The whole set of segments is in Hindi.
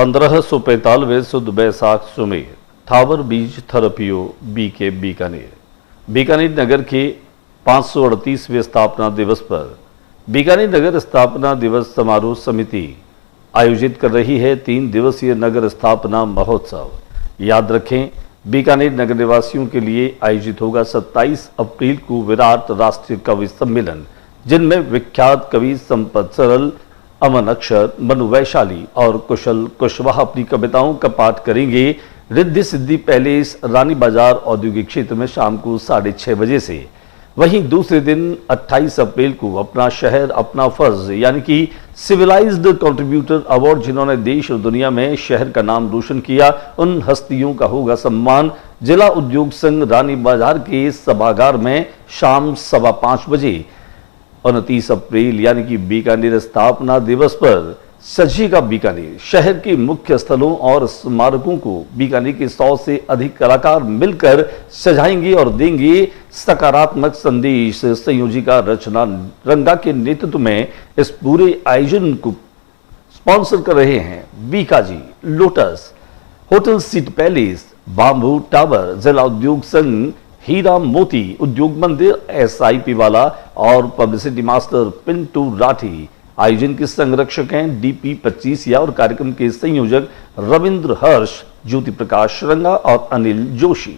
1545 सुद बैसाख सुमेर थावर बीज थरपियो बीके बीकानेर। बीकानेर नगर के 538वें स्थापना दिवस पर बीकानेर नगर स्थापना दिवस समारोह समिति आयोजित कर रही है 3 दिवसीय नगर स्थापना महोत्सव। याद रखें, बीकानेर नगर निवासियों के लिए आयोजित होगा 27 अप्रैल को विराट राष्ट्रीय कवि सम्मेलन, जिनमें विख्यात कवि संपत सरल, अमन अक्षर, मनु वैशाली और कुशल कुशवाहा अपनी कविताओं का पाठ करेंगे। रिद्धि सिद्धि पैलेस, रानी बाजार औद्योगिक क्षेत्र में शाम को 6:30 बजे से। वहीं दूसरे दिन 28 अप्रैल को अपना शहर अपना फर्ज यानी कि सिविलाइज्ड कंट्रीब्यूटर अवार्ड, जिन्होंने देश और दुनिया में शहर का नाम रोशन किया, उन हस्तियों का होगा सम्मान। जिला उद्योग संघ रानी बाजार के सभागार में शाम 5:15 बजे 29 अप्रैल यानी कि बीकानेर स्थापना दिवस पर सजेगा बीकानेर। शहर के मुख्य स्थलों और स्मारकों को बीकानेर के 100 से अधिक कलाकार मिलकर सजाएंगे और देंगे सकारात्मक संदेश। संयोजिका रचना रंगा के नेतृत्व में इस पूरे आयोजन को स्पॉन्सर कर रहे हैं Bikaji, lotus, hotel city palace, bamboo tower, जिला उद्योग संघ, हीरा मोती उद्योग मंदिर, SIP वाला और पब्लिसिटी मास्टर पिंटू राठी। आयोजन के संरक्षक हैं DP 25 और कार्यक्रम के संयोजक रविंद्र हर्ष, ज्योति प्रकाश रंगा और अनिल जोशी।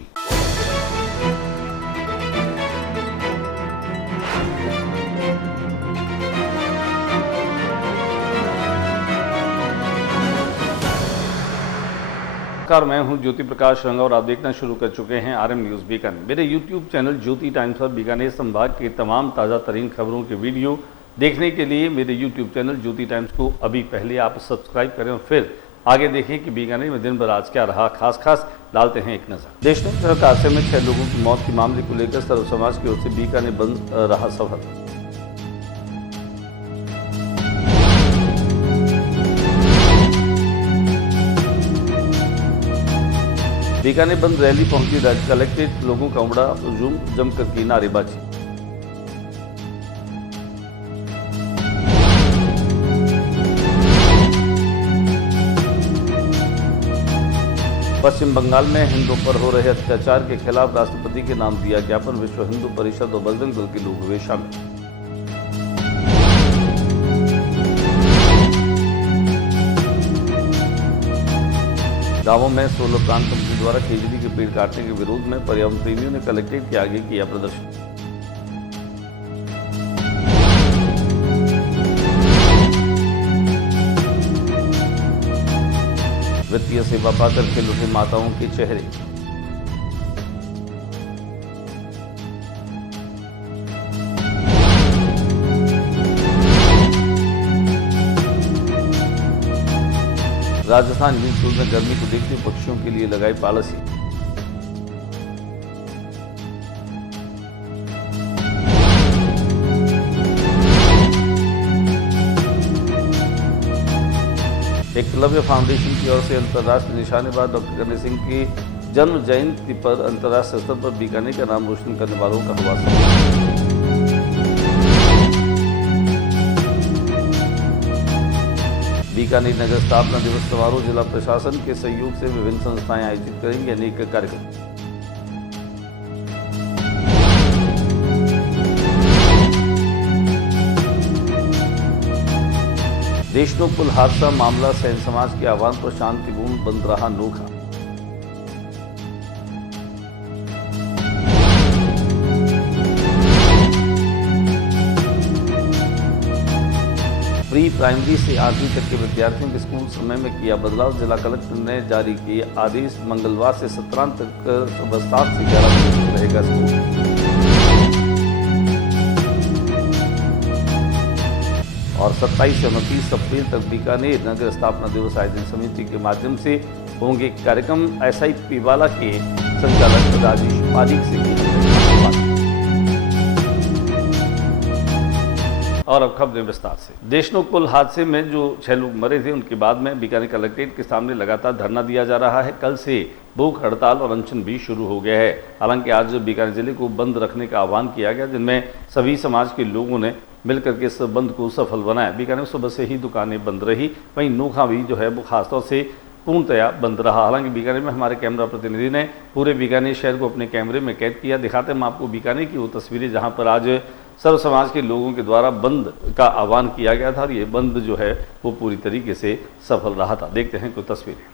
मैं हूं ज्योति प्रकाश रंगा और आप देखना शुरू कर चुके हैं RM न्यूज बीकानेर। मेरे YouTube चैनल ज्योति टाइम्स पर बीकानेर संभाग के तमाम ताज़ा तरीन खबरों के वीडियो देखने के लिए मेरे YouTube चैनल ज्योति टाइम्स को अभी पहले आप सब्सक्राइब करें और फिर आगे देखें कि बीकानेर में दिन भर आज क्या रहा। खास डालते हैं एक नजर। देशनोक सड़क हादसे में 6 लोगों की मौत के मामले को लेकर सर्व समाज की ओर से बीकानेर बंद रहा सफल। बीकानेर बंद रैली पहुंची राज्य कलेक्ट्रेट, लोगों का उमड़ा हुजूम, जमकर की नारेबाजी। पश्चिम बंगाल में हिंदुओं पर हो रहे अत्याचार के खिलाफ राष्ट्रपति के नाम दिया ज्ञापन, विश्व हिंदू परिषद और बजरंग दल के लोग हुए शामिल। गांवों में सोलर प्लांट कंपनी द्वारा खेजड़ी के पेड़ काटने के विरोध में पर्यावरण प्रेमियों ने कलेक्ट्रेट के आगे किया प्रदर्शन। वित्तीय सेवा पाकर के लुटे माताओं के चेहरे। राजस्थान हिल स्कूल में गर्मी को देखते पक्षियों के लिए लगाई पॉलिसी। एकलव्य फाउंडेशन की ओर से अंतर्राष्ट्रीय निशानेबाज डॉक्टर गणेश सिंह की जन्म जयंती पर अंतर्राष्ट्रीय स्तर पर बीकानेर का नाम रोशन करने वालों का हुआ सम्मान। बीकानेर नगर स्थापना दिवस समारोह जिला प्रशासन के सहयोग से विभिन्न संस्थाएं आयोजित करेंगी अनेक कार्यक्रम। देशनोक पुल हादसा मामला सैन समाज के आह्वान पर शांतिपूर्ण बंद रहा नोखा। प्री प्राइमरी से 8वीं तक के विद्यार्थियों के स्कूल समय में किया बदलाव, जिला कलेक्टर ने जारी किए आदेश। मंगलवार से 17 तक सुबह 7 से 11 बजे तक रहेगा स्कूल। और 27 से 29 अप्रैल तक बीकानेर नगर स्थापना दिवस आयोजन समिति के माध्यम से होंगे कार्यक्रम। SIP वाला के संचालक राजेश पारिक से की। और अब खबरें विस्तार से। देशनोक पुल हादसे में जो 6 लोग मरे थे, उनके बाद में बीकानेर कलेक्ट्रेट के सामने लगातार धरना दिया जा रहा है। कल से भूख हड़ताल और अनशन भी शुरू हो गया है। हालांकि आज बीकानेर जिले को बंद रखने का आह्वान किया गया, जिनमें सभी समाज के लोगों ने मिलकर के इस बंद को सफल बनाया। बीकानेर सुबह से ही दुकानें बंद रही, वहीं नोखा भी जो है वो खासतौर से पूर्णतया बंद रहा। हालांकि बीकानेर में हमारे कैमरा प्रतिनिधि ने पूरे बीकानेर शहर को अपने कैमरे में कैद किया। दिखाते हैं हम आपको बीकानेर की वो तस्वीरें जहां पर आज सर्व समाज के लोगों के द्वारा बंद का आह्वान किया गया था और ये बंद जो है वो पूरी तरीके से सफल रहा था। देखते हैं कुछ तस्वीरें।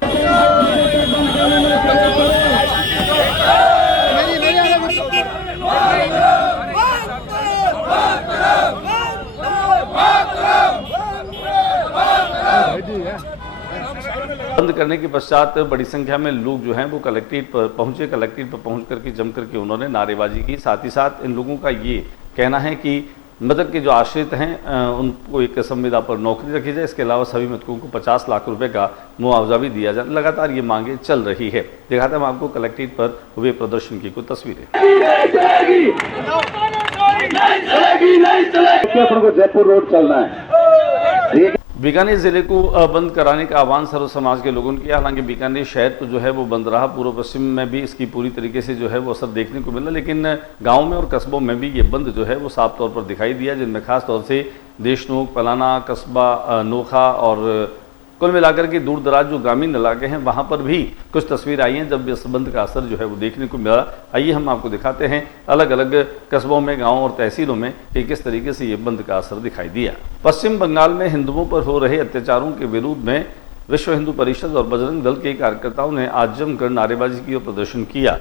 बंद करने के पश्चात बड़ी संख्या में लोग जो हैं वो कलेक्ट्रेट पर पहुंचे। कलेक्ट्रेट पर पहुंच करके जम करके उन्होंने नारेबाजी की। साथ ही साथ इन लोगों का ये कहना है कि मृतक के जो आश्रित हैं उनको एक संविदा पर नौकरी रखी जाए। इसके अलावा सभी मृतकों को 50 लाख रुपए का मुआवजा भी दिया जाए। लगातार ये मांगे चल रही है। दिखाते हैं हम आपको कलेक्ट्रेट पर हुए प्रदर्शन की कुछ तस्वीरें। जयपुर रोड चलना है। बीकानेर जिले को बंद कराने का आह्वान सर्व समाज के लोगों ने किया। हालांकि बीकानेर शहर तो जो है वो बंद रहा, पूर्व पश्चिम में भी इसकी पूरी तरीके से जो है वो असर देखने को मिला, लेकिन गांव में और कस्बों में भी ये बंद जो है वो साफ तौर पर दिखाई दिया, जिनमें खास तौर से देशनोक, पलाना, कस्बा, नोखा और कुल मिलाकर के दूर दराज जो ग्रामीण इलाके हैं वहां पर भी कुछ तस्वीर आई हैं जब इस बंद का असर जो है वो देखने को मिला। आइए हम आपको दिखाते हैं अलग अलग कस्बों में, गांवों और तहसीलों में कि किस तरीके से ये बंद का असर दिखाई दिया। पश्चिम बंगाल में हिंदुओं पर हो रहे अत्याचारों के विरोध में विश्व हिंदू परिषद और बजरंग दल के कार्यकर्ताओं ने आज जमकर नारेबाजी की और प्रदर्शन किया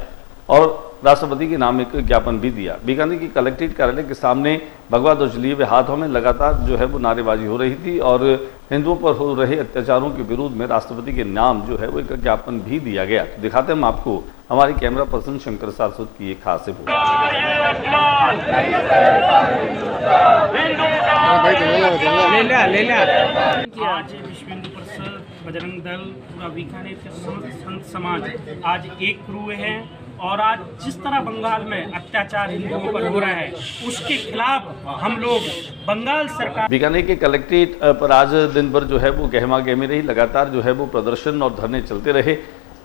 और राष्ट्रपति के नाम एक ज्ञापन भी दिया। बीकानेर की कलेक्ट्रेट कार्यालय के सामने भगवा ध्वज लिए हुए हाथों में लगातार जो है वो नारेबाजी हो रही थी और हिंदुओं पर हो रहे अत्याचारों के विरोध में राष्ट्रपति के नाम जो है वो एक ज्ञापन भी दिया गया। तो दिखाते हैं हम आपको हमारे कैमरा पर्सन शंकर सारस्वत की एक खास रिपोर्ट। आज विश्व हिंदू परिषद, बजरंग दल, पूरा बीकानेर के संत समाज आज एक हुए हैं और आज जिस तरह बंगाल में अत्याचार हिंदुओं पर हो रहा है उसके खिलाफ हम लोग बंगाल सरकार। बीकानेर के कलेक्ट्रेट पर आज दिन भर जो है वो गहमा गहमी रही। लगातार जो है वो प्रदर्शन और धरने चलते रहे।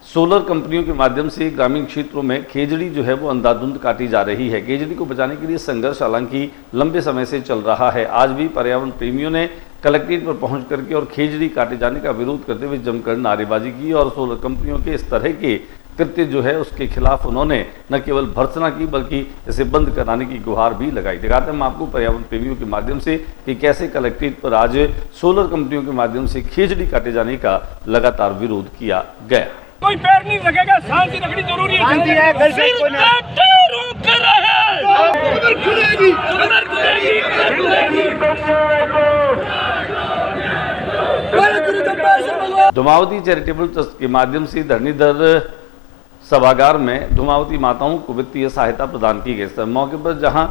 सोलर कंपनियों के माध्यम से ग्रामीण क्षेत्रों में खेजड़ी जो है वो अंधाधुंध काटी जा रही है। खेजड़ी को बचाने के लिए संघर्ष हालांकि लंबे समय से चल रहा है। आज भी पर्यावरण प्रेमियों ने कलेक्ट्रेट पर पहुंच करके और खेजड़ी काटे जाने का विरोध करते हुए जमकर नारेबाजी की और सोलर कंपनियों के इस तरह के कृत्य जो है उसके खिलाफ उन्होंने न केवल भर्त्सना की बल्कि इसे बंद कराने की गुहार भी लगाई। दिखाते हैं हम आपको पर्यावरण प्रेमियों के माध्यम से कि कैसे कलेक्ट्रेट पर आज सोलर कंपनियों के माध्यम से खेजड़ी काटे जाने का लगातार विरोध किया गया। कोई पैर नहीं लगेगा, शांति रखनी जरूरी है। शांति है, धुमावती चैरिटेबल ट्रस्ट के माध्यम से धरणीधर सभागार में धुमावती माताओं को वित्तीय सहायता प्रदान की गई। इस मौके पर जहां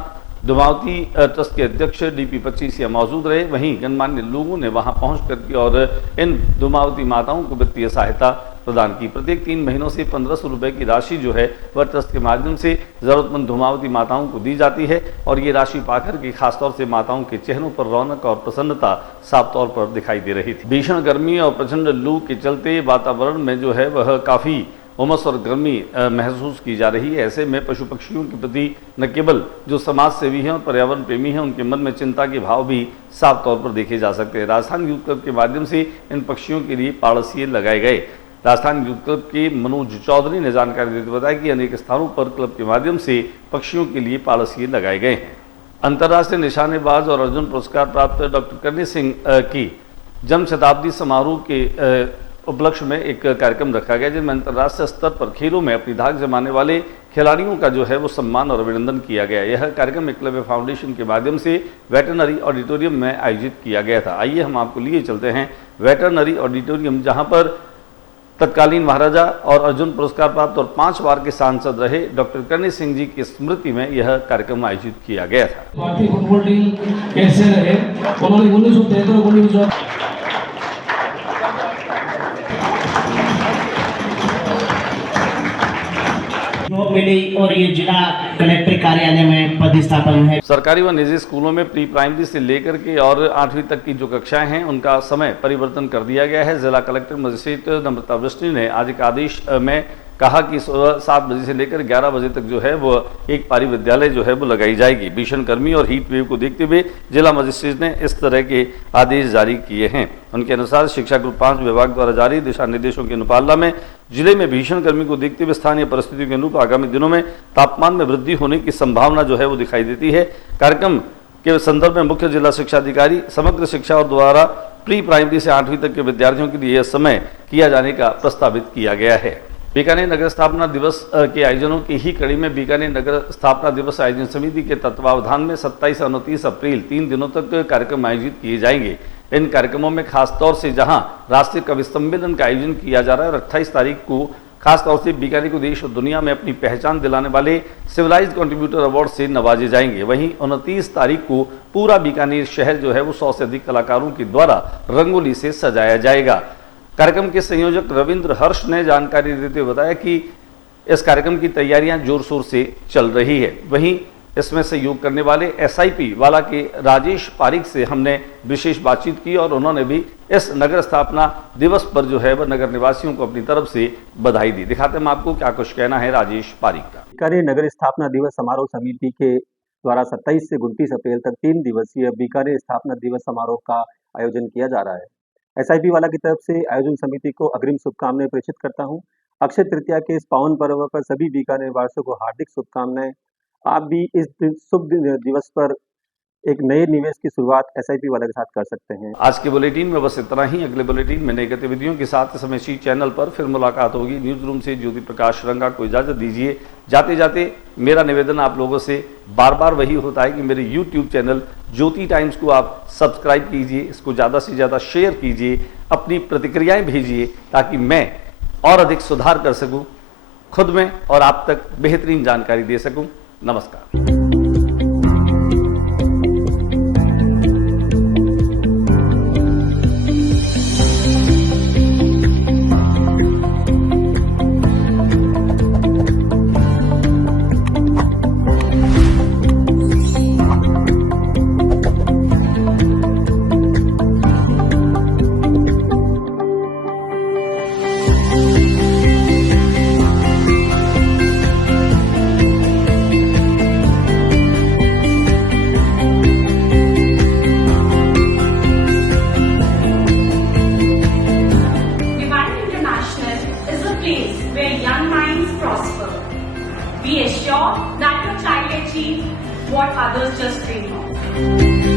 धुमावती ट्रस्ट के अध्यक्ष DP 25 मौजूद रहे, वहीं गणमान्य लोगों ने वहां पहुंच करके और इन धुमावती माताओं को वित्तीय सहायता प्रदान की। प्रत्येक 3 महीनों से 1500 रुपए की राशि जो है वह ट्रस्ट के माध्यम से जरूरतमंद धुमावती माताओं को दी जाती है और ये राशि पाकर के खासतौर से माताओं के चेहरों पर रौनक और प्रसन्नता साफ तौर पर दिखाई दे रही थी। भीषण गर्मी और प्रचंड लू के चलते वातावरण में जो है वह काफी उमस और गर्मी महसूस की जा रही है। ऐसे में पशु पक्षियों के प्रति न केवल जो समाज सेवी हैं और पर्यावरण प्रेमी हैं उनके मन में चिंता के भाव भी साफ तौर पर देखे जा सकते हैं। राजस्थान यूथ क्लब के माध्यम से इन पक्षियों के लिए पाड़सिए लगाए गए। राजस्थान यूथ क्लब के मनोज चौधरी ने जानकारी देते बताया कि अनेक स्थानों पर क्लब के माध्यम से पक्षियों के लिए पाड़सिए लगाए गए हैं। अंतर्राष्ट्रीय निशानेबाज और अर्जुन पुरस्कार प्राप्त डॉक्टर करनी सिंह की जन्म शताब्दी समारोह के उपलक्ष्य में एक कार्यक्रम रखा गया जिसमें अंतर्राष्ट्रीय स्तर पर खेलों में अपनी धाक जमाने वाले खिलाड़ियों का जो है वो सम्मान और अभिनंदन किया गया। यह कार्यक्रम एकलव्य फाउंडेशन के माध्यम से वेटरनरी ऑडिटोरियम में आयोजित किया गया था। आइए हम आपको लिए चलते हैं वेटरनरी ऑडिटोरियम, जहां पर तत्कालीन महाराजा और अर्जुन पुरस्कार प्राप्त और 5 बार के सांसद रहे डॉक्टर करनी सिंह जी की स्मृति में यह कार्यक्रम आयोजित किया गया था। भारतीय फुटबॉल टीम कैसे रहे, उन्होंने 1973 मिली और ये जिला कलेक्टर कार्यालय में पदस्थापन है। सरकारी व निजी स्कूलों में प्री प्राइमरी से लेकर के और 8वीं तक की जो कक्षाएं हैं उनका समय परिवर्तन कर दिया गया है। जिला कलेक्टर मजिस्ट्रेट नम्रता वृष्टि ने आज एक आदेश में कहा कि सुबह 7 बजे से लेकर 11 बजे तक जो है वो एक पारी विद्यालय जो है वो लगाई जाएगी। भीषण गर्मी और हीट वेव को देखते हुए जिला मजिस्ट्रेट ने इस तरह के आदेश जारी किए हैं। उनके अनुसार शिक्षा ग्रुप 5 विभाग द्वारा जारी दिशा निर्देशों की अनुपालना में जिले में भीषण गर्मी को देखते हुए स्थानीय परिस्थितियों के अनुरूप आगामी दिनों में तापमान में वृद्धि होने की संभावना जो है वो दिखाई देती है। कार्यक्रम के संदर्भ में मुख्य जिला शिक्षा अधिकारी समग्र शिक्षा और द्वारा प्री प्राइमरी से 8वीं तक के विद्यार्थियों के लिए यह समय किया जाने का प्रस्तावित किया गया है। बीकानेर नगर स्थापना दिवस के आयोजनों की ही कड़ी में बीकानेर नगर स्थापना दिवस आयोजन समिति के तत्वावधान में 27 और 29 अप्रैल 3 दिनों तक कार्यक्रम आयोजित किए जाएंगे। इन कार्यक्रमों में खासतौर से जहां राष्ट्रीय कवि सम्मेलन का आयोजन किया जा रहा है और 28 तारीख को खासतौर से बीकानेर को देश और दुनिया में अपनी पहचान दिलाने वाले सिविलाइज्ड कंट्रीब्यूटर अवार्ड से नवाजे जाएंगे। वहीं 29 तारीख को पूरा बीकानेर शहर जो है वो 100 से अधिक कलाकारों के द्वारा रंगोली से सजाया जाएगा। कार्यक्रम के संयोजक रविंद्र हर्ष ने जानकारी देते हुए बताया कि इस कार्यक्रम की तैयारियां जोर शोर से चल रही है। वहीं इसमें सहयोग करने वाले SIP वाला के राजेश पारिक से हमने विशेष बातचीत की और उन्होंने भी इस नगर स्थापना दिवस पर जो है वह नगर निवासियों को अपनी तरफ से बधाई दी। दिखाते हैं आपको क्या कुछ कहना है राजेश पारिक का। बीकानेर नगर स्थापना दिवस समारोह समिति के द्वारा 27 से 29 अप्रैल तक 3 दिवसीय बीकानेर स्थापना दिवस समारोह का आयोजन किया जा रहा है। SIP वाला की तरफ से आयोजन समिति को अग्रिम शुभकामनाएं प्रेषित करता हूं। अक्षय तृतीया के इस पावन पर्व पर सभी बीकानेर वासियों को हार्दिक शुभकामनाएं। आप भी इस शुभ दिवस पर एक नए निवेश की शुरुआत SIP वाला के साथ कर सकते हैं। आज के बुलेटिन में बस इतना ही। अगले बुलेटिन में नई गतिविधियों के साथ समय सी चैनल पर फिर मुलाकात होगी। न्यूज रूम से ज्योति प्रकाश रंगा को इजाजत दीजिए। जाते जाते मेरा निवेदन आप लोगों से बार बार वही होता है कि मेरे YouTube चैनल ज्योति टाइम्स को आप सब्सक्राइब कीजिए, इसको ज़्यादा से ज़्यादा शेयर कीजिए, अपनी प्रतिक्रियाएं भेजिए ताकि मैं और अधिक सुधार कर सकूं खुद में और आप तक बेहतरीन जानकारी दे सकूं। नमस्कार। Be assured that your child achieves what others just dream of.